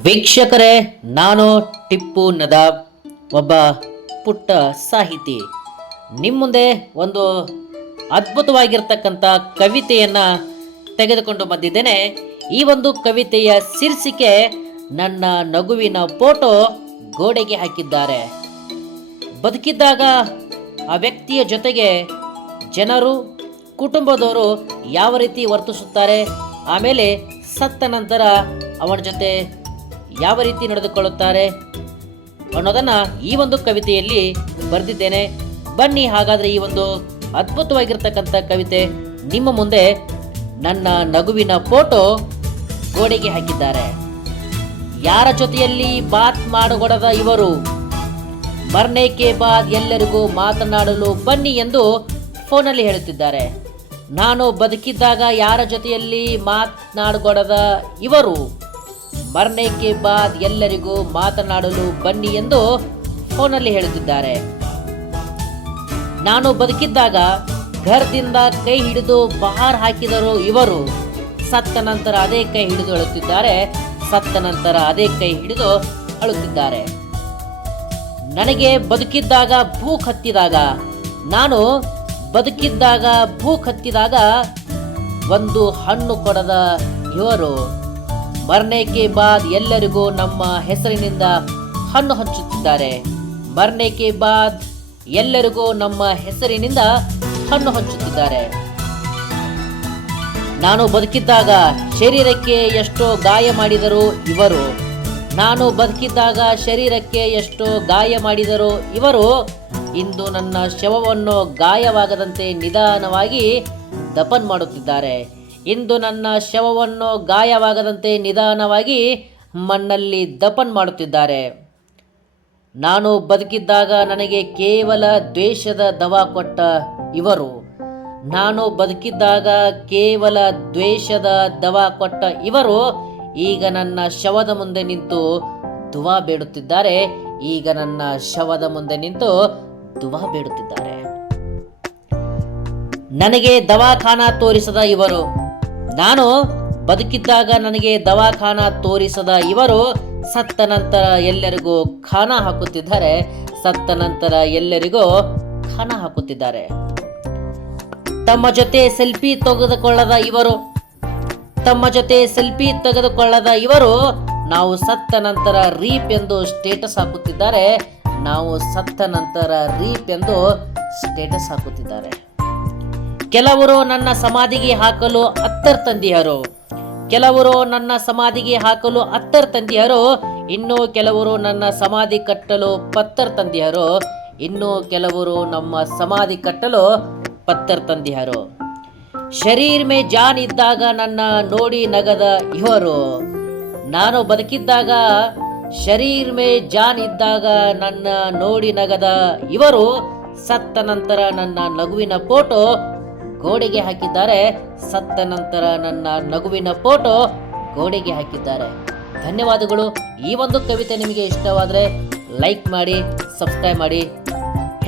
ವೀಕ್ಷಕರೇ, ನಾನು ಟಿಪ್ಪು ನದಾಬ್, ಒಬ್ಬ ಪುಟ್ಟ ಸಾಹಿತಿ. ನಿಮ್ಮ ಮುಂದೆ ಒಂದು ಅದ್ಭುತವಾಗಿರ್ತಕ್ಕಂಥ ಕವಿತೆಯನ್ನು ತೆಗೆದುಕೊಂಡು ಬಂದಿದ್ದೇನೆ. ಈ ಒಂದು ಕವಿತೆಯ ಶೀರ್ಷಿಕೆ ನನ್ನ ನಗುವಿನ ಫೋಟೋ ಗೋಡೆಗೆ ಹಾಕಿದ್ದಾರೆ. ಬದುಕಿದ್ದಾಗ ಆ ವ್ಯಕ್ತಿಯ ಜೊತೆಗೆ ಜನರು, ಕುಟುಂಬದವರು ಯಾವ ರೀತಿ ವರ್ತಿಸುತ್ತಾರೆ, ಆಮೇಲೆ ಸತ್ತ ನಂತರ ಅವನ ಜೊತೆ ಯಾವ ರೀತಿ ನಡೆದುಕೊಳ್ಳುತ್ತಾರೆ ಅನ್ನೋದನ್ನು ಈ ಒಂದು ಕವಿತೆಯಲ್ಲಿ ಬರೆದಿದ್ದೇನೆ. ಬನ್ನಿ ಹಾಗಾದರೆ ಈ ಒಂದು ಅದ್ಭುತವಾಗಿರ್ತಕ್ಕಂಥ ಕವಿತೆ ನಿಮ್ಮ ಮುಂದೆ. ನನ್ನ ನಗುವಿನ ಫೋಟೋ ಗೋಡೆಗೆ ಹಾಕಿದ್ದಾರೆ. ಯಾರ ಜೊತೆಯಲ್ಲಿ ಬಾತ್ ಮಾಡಗೊಡದ ಇವರು, ಮರ್ನೇಕೆ ಬಾದ್ ಎಲ್ಲರಿಗೂ ಮಾತನಾಡಲು ಬನ್ನಿ ಎಂದು ಫೋನಲ್ಲಿ ಹೇಳುತ್ತಿದ್ದಾರೆ. ನಾನು ಬದುಕಿದ್ದಾಗ ಯಾರ ಜೊತೆಯಲ್ಲಿ ಮಾತನಾಡಗೊಡದ ಇವರು, ಮರ್ನೇಕೆ ಬಾದ್ ಎಲ್ಲರಿಗೂ ಮಾತನಾಡಲು ಬನ್ನಿ ಎಂದು ಫೋನಲ್ಲಿ ಹೇಳುತ್ತಿದ್ದಾರೆ. ನಾನು ಬದುಕಿದ್ದಾಗ ಘರದಿಂದ ಕೈ ಹಿಡಿದು ಬಹಾರ್ ಹಾಕಿದರು ಇವರು, ಸತ್ತ ನಂತರ ಅದೇ ಕೈ ಹಿಡಿದು ಅಳುತ್ತಿದ್ದಾರೆ. ಸತ್ತ ನಂತರ ಅದೇ ಕೈ ಹಿಡಿದು ಅಳುತ್ತಿದ್ದಾರೆ. ನನಗೆ ಬದುಕಿದ್ದಾಗ ಭೂಕ್ ಹತ್ತಿದಾಗ, ನಾನು ಬದುಕಿದ್ದಾಗ ಭೂಕ್ ಹತ್ತಿದಾಗ ಒಂದು ಹಣ್ಣು ಕೊಡದ ಇವರು, ಮರ್ನೇಕೆ ಬಾದ್ ಎಲ್ಲರಿಗೂ ನಮ್ಮ ಹೆಸರಿನಿಂದ ಹಣ್ಣು ಹಂಚುತ್ತಿದ್ದಾರೆ. ಮರ್ನೇಕೆ ಬಾದ್ ಎಲ್ಲರಿಗೂ ನಮ್ಮ ಹೆಸರಿನಿಂದ ಹಣ್ಣು ಹಂಚುತ್ತಿದ್ದಾರೆ. ನಾನು ಬದುಕಿದ್ದಾಗ ಶರೀರಕ್ಕೆ ಎಷ್ಟೋ ಗಾಯ ಮಾಡಿದರು ಇವರು, ನಾನು ಬದುಕಿದ್ದಾಗ ಶರೀರಕ್ಕೆ ಎಷ್ಟೋ ಗಾಯ ಮಾಡಿದರು ಇವರು, ಇಂದು ನನ್ನ ಶವವನ್ನು ಗಾಯವಾಗದಂತೆ ನಿಧಾನವಾಗಿ ದಫನ್ ಮಾಡುತ್ತಿದ್ದಾರೆ. ಇಂದು ನನ್ನ ಶವವನ್ನು ಗಾಯವಾಗದಂತೆ ನಿಧಾನವಾಗಿ ಮಣ್ಣಲ್ಲಿ ದಫನ್ ಮಾಡುತ್ತಿದ್ದಾರೆ. ನಾನು ಬದುಕಿದ್ದಾಗ ನನಗೆ ಕೇವಲ ದ್ವೇಷದ ದವಾ ಕೊಟ್ಟ ಇವರು, ನಾನು ಬದುಕಿದ್ದಾಗ ಕೇವಲ ದ್ವೇಷದ ದವಾ ಕೊಟ್ಟ ಇವರು, ಈಗ ನನ್ನ ಶವದ ಮುಂದೆ ನಿಂತು ದುವಾ ಬೇಡುತ್ತಿದ್ದಾರೆ. ಈಗ ನನ್ನ ಶವದ ಮುಂದೆ ನಿಂತು ದುವಾ ಬೇಡುತ್ತಿದ್ದಾರೆ. ನನಗೆ ದವಾಖಾನ ತೋರಿಸದ ಇವರು, ನಾನು ಬದುಕಿದ್ದಾಗ ನನಗೆ ದವಾಖಾನ ತೋರಿಸದ ಇವರು, ಸತ್ತ ನಂತರ ಎಲ್ಲರಿಗೂ ಖಾನ ಹಾಕುತ್ತಿದ್ದಾರೆ. ಸತ್ತ ನಂತರ ಎಲ್ಲರಿಗೂ ಖಾನ ಹಾಕುತ್ತಿದ್ದಾರೆ. ತಮ್ಮ ಜೊತೆ ಸೆಲ್ಫಿ ತೆಗೆದುಕೊಳ್ಳದ ಇವರು, ತಮ್ಮ ಜೊತೆ ಸೆಲ್ಫಿ ತೆಗೆದುಕೊಳ್ಳದ ಇವರು, ನಾವು ಸತ್ತ ನಂತರ ರೀಪ್ ಎಂದು ಸ್ಟೇಟಸ್ ಹಾಕುತ್ತಿದ್ದಾರೆ. ನಾವು ಸತ್ತ ನಂತರ ರೀಪ್ ಎಂದು ಸ್ಟೇಟಸ್ ಹಾಕುತ್ತಿದ್ದಾರೆ. ಕೆಲವರು ನನ್ನ ಸಮಾಧಿಗೆ ಹಾಕಲು ಅತ್ತರ್ ತಂದಿಯರು, ಕೆಲವರು ನನ್ನ ಸಮಾಧಿಗೆ ಹಾಕಲು ಅತ್ತರ್ ತಂದಿಯರು, ಇನ್ನು ಕೆಲವರು ನನ್ನ ಸಮಾಧಿ ಕಟ್ಟಲು ಪತ್ತರ್ ತಂದಿಯರು, ಇನ್ನು ಕೆಲವರು ನಮ್ಮ ಸಮಾಧಿ ಕಟ್ಟಲು ಪತ್ತರ್ ತಂದಿಯರು. ಶರೀರ್ ಮೇ ಜಾನ್ ಇದ್ದಾಗ ನನ್ನ ನೋಡಿ ನಗದ ಇವರು, ನಾನು ಬದುಕಿದ್ದಾಗ ಶರೀರ್ ಮೇ ಜಾನ್ ಇದ್ದಾಗ ನನ್ನ ನೋಡಿ ನಗದ ಇವರು, ಸತ್ತ ನಂತರ ನನ್ನ ನಗುವಿನ ಫೋಟೋ ಗೋಡೆಗೆ ಹಾಕಿದ್ದಾರೆ. ಸತ್ತ ನಂತರ ನನ್ನ ನಗುವಿನ ಫೋಟೋ ಗೋಡೆಗೆ ಹಾಕಿದ್ದಾರೆ. ಧನ್ಯವಾದಗಳು. ಈ ಒಂದು ಕವಿತೆ ನಿಮಗೆ ಇಷ್ಟವಾದರೆ ಲೈಕ್ ಮಾಡಿ, ಸಬ್ಸ್ಕ್ರೈಬ್ ಮಾಡಿ.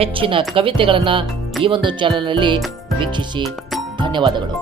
ಹೆಚ್ಚಿನ ಕವಿತೆಗಳನ್ನು ಈ ಒಂದು ಚಾನಲ್ನಲ್ಲಿ ವೀಕ್ಷಿಸಿ. ಧನ್ಯವಾದಗಳು.